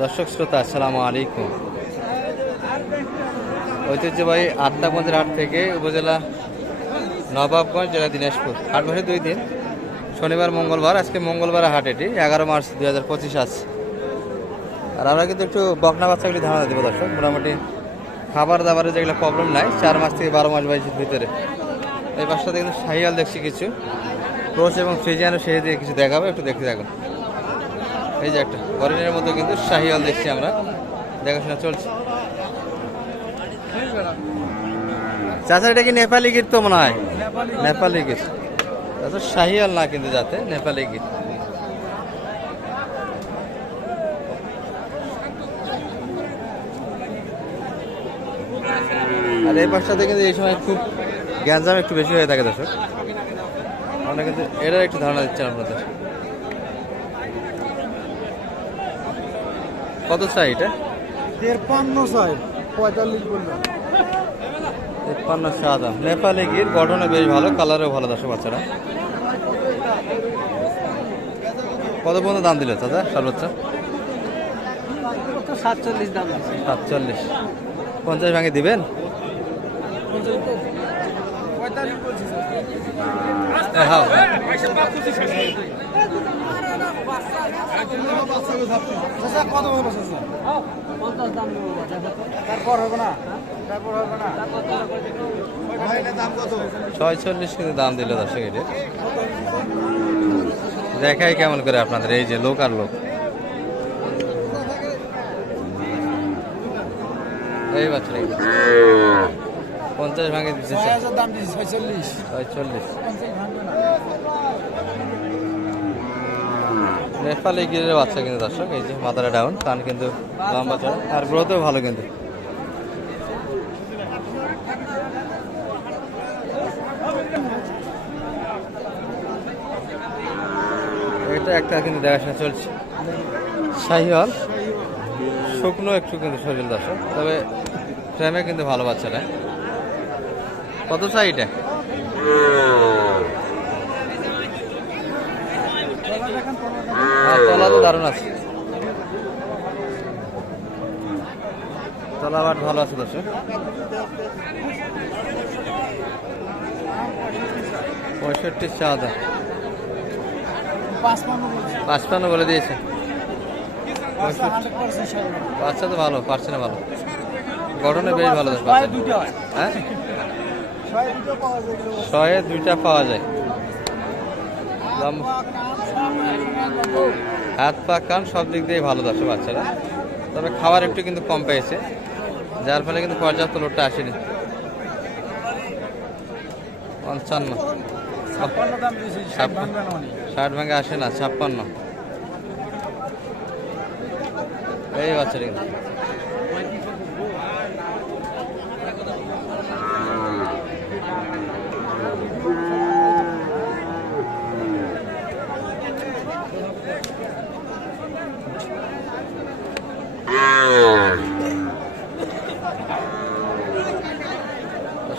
দর্শক শ্রোতা, আসসালামু আলাইকুম। ঐতিহ্যবাহী আত্মাগঞ্জের হাট থেকে উপজেলা নবাবগঞ্জ, জেলা দিনাজপুর। হাট বসে দুই দিন। শনিবার, মঙ্গলবার। আজকে মঙ্গলবার হাট এটি। এগারো মার্চ দুই হাজার পঁচিশ আছে আর আমরা কিন্তু একটু বকনা বাচ্চাগুলি ধারণা দেবো দর্শক। মোটামুটি খাবার দাবারের যেগুলো প্রবলেম নাই, চার মাস থেকে বারো মাস বয়সের ভিতরে। এই পাশটাতে কিন্তু শাহিয়াল দেখছি কিছু। ক্রোচ এবং ফ্রিজিয়ানো সেই দিয়ে কিছু দেখাবো, একটু দেখতে থাকুন। এই যে একটা হরিণের মতো কিন্তু শাহিয়াল দেখছি আমরা। দেখাশোনা চলছে। চাচা, এটা কি নেপালি গীত তো মনে হয়? নেপালি গীত। তো শাহিয়াল না কিন্তু যাতে, নেপালি গীত। আর এই পাশটাতে কিন্তু এই সময় খুব গ্যাঞ্জাম একটু বেশি হয়ে থাকে দর্শক। আমরা কিন্তু এটার একটু ধারণা দিচ্ছেন আপনাদের। কত চাই এটা? তেরপান্ন ছয় পঁয়তাল্লিশ বলবেন তিপ্পান্ন সাদা নেপালি গির গঠনে বেশ ভালো কালারেও ভালো দর্শক বাচ্চারা। কত পর্যন্ত দাম দিল দাদা সর্বোচ্চ? সাতচল্লিশ দাম সাতচল্লিশ। পঞ্চাশ ভাঙে দিবেন? হ্যাঁ হ্যাঁ। ছয়চল্লিশ কিন্তু দাম দিল দর্শক এটা। দেখাই কেমন করে আপনাদের এই যে লোক আর লোক। এই বাচ্চা পঞ্চাশ ভাঙে দিচ্ছে। ছয়চল্লিশ। ছয়চল্লিশ। নেপালি গিরের বাচ্চা কিন্তু দর্শক, এই যে মাথাটা ডাউন কান কিন্তু লম্বা চড়া, আর গ্রোথও ভালো কিন্তু। এটা একটা কিন্তু দেখাশোনা চলছে। শাহিওয়াল, শুকনো একটু কিন্তু শরীর দর্শক, তবে ফ্রেমে কিন্তু ভালো বাচ্চাটা। কত চাই এটা হ্যাঁ তলা তো দারুণ আছে। তলা বাট ভালো আছে দর্শক। পঁয়ষট্টি চাঁদা পাঁচপান্ন বলে দিয়েছে। বাচ্চা তো ভালো পারছে না ভালো। গঠনে বেশ ভালো হ্যাঁ? ছয় দুটো পাওয়া যায়। এগুলো। ছয়ে দুইটা পাওয়া যায়। লম্বা হাত পা কান সব দিক দিয়ে ভালো দর্শক বাচ্চারা। তবে খাবার একটু কিন্তু কম পেয়েছে যার ফলে কিন্তু পর্যাপ্ত লোডটা আসেনি। পঞ্চান্ন। ষাট ছাপ্পান্ন। ভাঙবে না অনেক। ষাট ভাঙে আসে না ছাপ্পান্ন। এই বাচ্চাটা কিন্তু।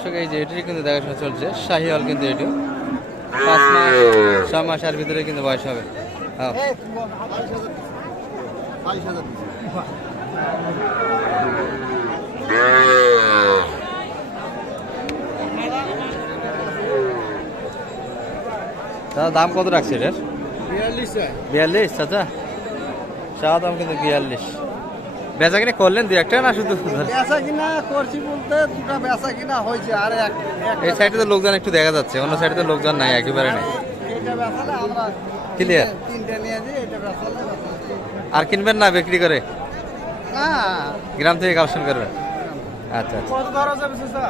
দর্শক এই যে এটির কিন্তু দেখাশোনা চলছে। শাহিওয়াল কিন্তু এটিও পাঁচ মাস ছ মাসের ভিতরে কিন্তু বয়স হবে। হ্যাঁ। দাদা দাম কত রাখছে এটার? বিয়াল্লিশ। বিয়াল্লিশ চাচা? চা দাম কিন্তু বিয়াল্লিশ। বেচা কিনে করলেন দু একটা না শুধু? বেচা কিনা করছি বলতে দুটা বেচা কিনা হয়েছে আর এক এই সাইডে তো লোকজন একটু দেখা যাচ্ছে অন্য সাইডে তো লোকজন নাই একেবারে নেই। এইটা বেচালে আমরা Clear? তিনটে নিয়ে যাই এটা বেচালে। আর কিনবেন না বিক্রি করে? না। গ্রাম থেকে কালেকশন করবেন? আচ্ছা আচ্ছা। কত ধরা যাবে সেটা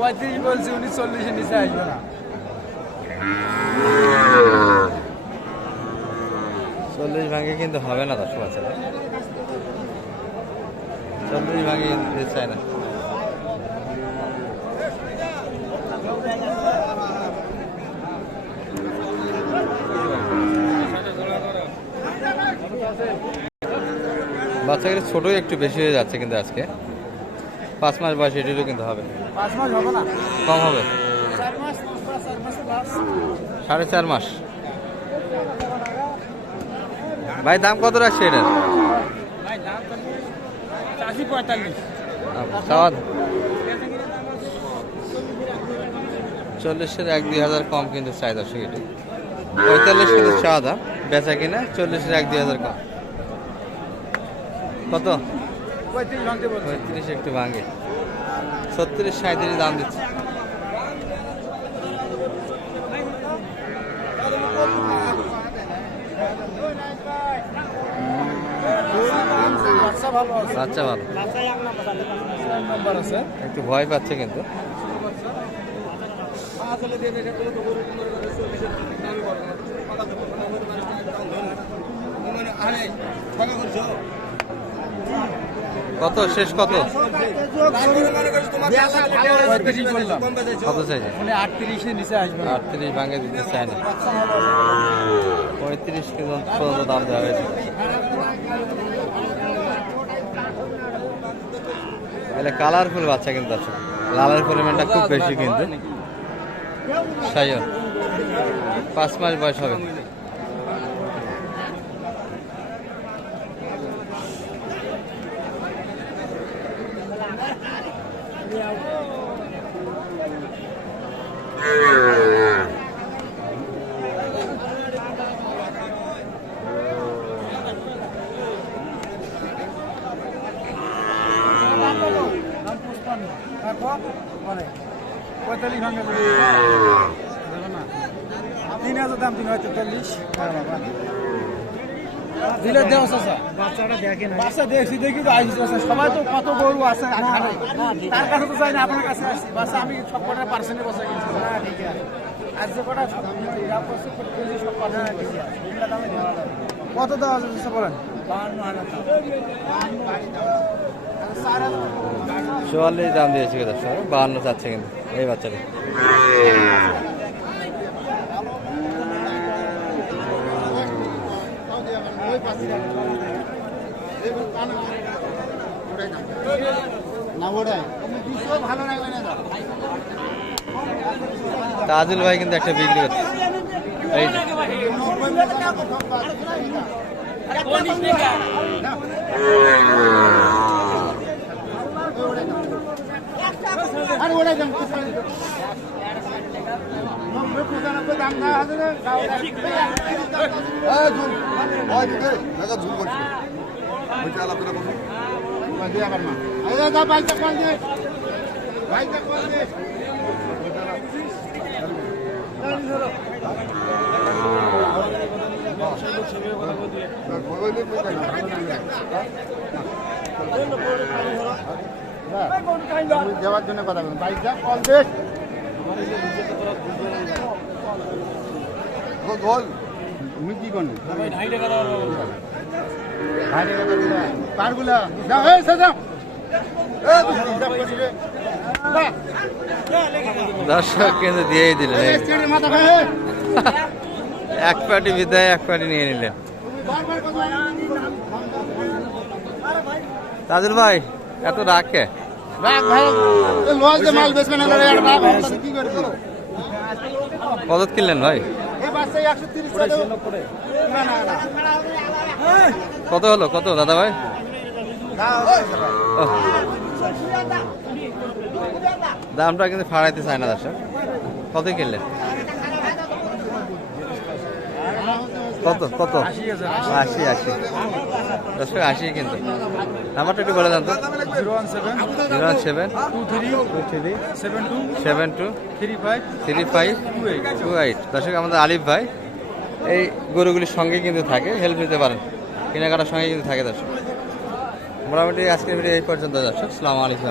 পঁয়ত্রিশ বলছি, উনি চল্লিশের নিচে না। চল্লিশ ভাঙে কিন্তু হবে না দশ বছর। চল্লিশ ভাঙে দিতে চায় না। বাচ্চাগুলো ছোটই একটু বেশি হয়ে যাচ্ছে কিন্তু আজকে। পাঁচ মাস বয়স এটিরও কিন্তু হবে। পাঁচ মাস হবে না? কম হবে। সাড়ে চার মাস। ভাই দাম কত রাখছে এটার? চাওয়া চল্লিশের এক দুই হাজার কম কিন্তু চাই দর্শক এটি। পঁয়তাল্লিশ কিন্তু দাম বেচা কিনা চল্লিশের এক দুই হাজার কম। কত? পঁয়ত্রিশ একটু ভাঙে। ছত্রিশ সাঁত্রিশ দাম দিচ্ছে। বাচ্চা ভালো একটু ভয় পাচ্ছে কিন্তু। কত? শেষ কত? পঁয়ত্রিশ বললাম কত চাইছে? আটত্রিশের নিচে আসবে। আটত্রিশ ভাঙে দিতে চায় না। পঁয়ত্রিশ পর্যন্ত দাম দেওয়া হয়েছে। কালারফুল বাচ্চা কিন্তু আছে। লালের পরিমাণটা খুব বেশি কিন্তু। পাঁচ মাস বয়স হবে দাম পুষ্পান্ন তারপর মানে পঁয়তাল্লিশ ভাঙে তিন হাজার দাম তিন হাজার তেতাল্লিশ দিলে দেও চাচা। বাচ্চাটা দেখেন বাচ্চা দেখছি দেখি তো চাচা। সবাই তো কত গরু আছে। তার কাছে তো চাই না আপনার কাছে আসছি বাচ্চা আমি সব কটা পার্সেন্টে বসে গেছি। না ঠিক আছে আর যে কটা সব। কত দেওয়া হাজার চুয়াল্লিশ দাম দিয়েছে বাহান্ন চাচ্ছে কিন্তু এই বাচ্চাটা না ওটাই ভালো লাগবে না তাজুল ভাই কিন্তু একটা বিক্রি করছে এই দাম না আছে দেওয়ার জন্য কথা বলুন বাইকটা কল দে তুমি কি করনি ঢাই যাও এই সাজাও দর্শক কিন্তু দিয়েই দিলেন এক পার্টি বিদায় এক পার্টি নিয়ে নিলেন তাজুল ভাই এত রাখে কত কিনলেন ভাই? এই বাচ্চা 130 টাকা না না না কত হলো? কত? দাদা ভাই। দামটা কিন্তু ফাড়াইতে চায় না দর্শক। কত কিনলেন? কত কত? আশি আশি। দর্শক, আশি কিন্তু। নাম্বারটা একটু বলে দেন তো। Zero one seven. Zero one seven two. Three two three seven two. Three five three five two eight আমাদের আলিফ ভাই, এই গরুগুলির সঙ্গে কিন্তু থাকে। হেল্প নিতে পারেন। কেনাকাটার সঙ্গে কিন্তু থাকে দর্শক। মোটামুটি আজকের ভিডিও এই পর্যন্ত দর্শক। সালাম আলাইকুম